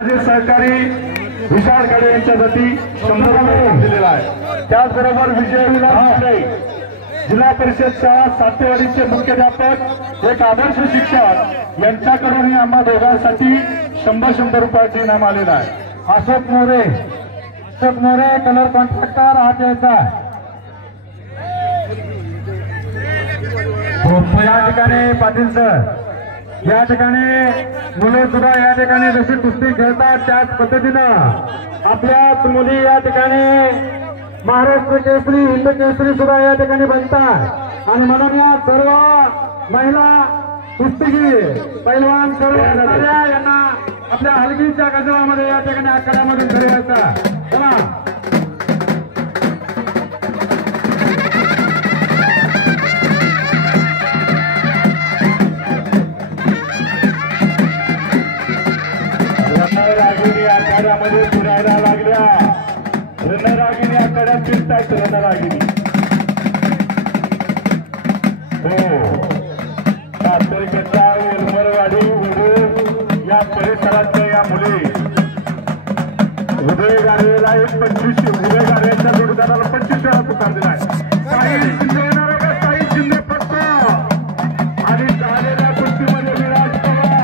सहकारी विशाल खडे यांच्यासाठी 100 रुपये दिलेला आहे। त्याचबरोबर विजय जिल्हा परिषद शाळा सातेवाडीचे मुख्याध्यापक एक आदर्श शिक्षक यांच्याकडून आम्हा दोघांसाठी 100 रुपयाचे इनाम आलेलं आहे। अशोक मोरे कलर कॉन्ट्रॅक्टर हात यायचा या ठिकाणी पाटील सर या ठिकाणी मुले सुद्धा या ठिकाणी जशी कुस्ती खेळतात त्याच पद्धतीनं आपल्याच मुली या ठिकाणी महाराष्ट्र केसरी हिंद केसरी सुद्धा या ठिकाणी बनतात आणि म्हणून या सर्व महिला कुस्तीगीर पैलवान सर्व यांना आपल्या हलगीच्या गजरामध्ये या ठिकाणी आखाड्यामधून घरी यायचा। चला रणरागिणी आखाड्यामध्ये फिरायला लागल्या। रणरागिणी आखाड्यात फिरतायत रणरागिणी। हो सातारच्या येरमरवाडी उदय या परिसरातल्या या मुली उदय गाडवेला 25 उदय गाडवेच्या जोडीदाराला 25 वेळा पुकार दिलाय। काही शिंदे येणार का काही शिंदे फक्त आणि झालेल्या कुस्तीमध्ये विराज पवार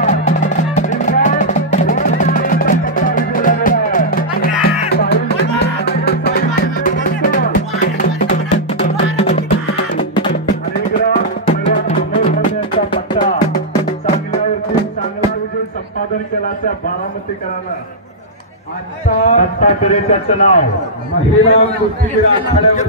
संपादन केला त्या बारामतीकरांना आता दत्ता पिरेच्याचं नाव महिला कुस्तीगीर आखाड्यावर